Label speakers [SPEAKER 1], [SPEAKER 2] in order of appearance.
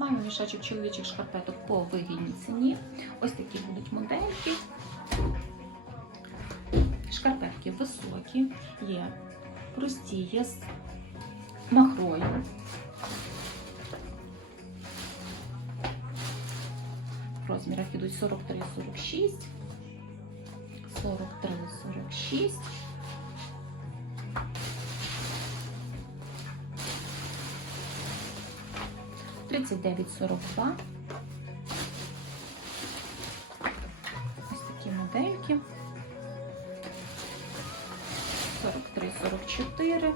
[SPEAKER 1] Маємо мішечок чоловічих шкарпеток по вигідній ціні. Ось такі будуть модельки. Шкарпетки високі, є прості, є з махрою. В розмірах ідуть 43-46, 43-46. Тридцять дев'ять сорок два. Ось такі модельки. Сорок три, сорок чотири.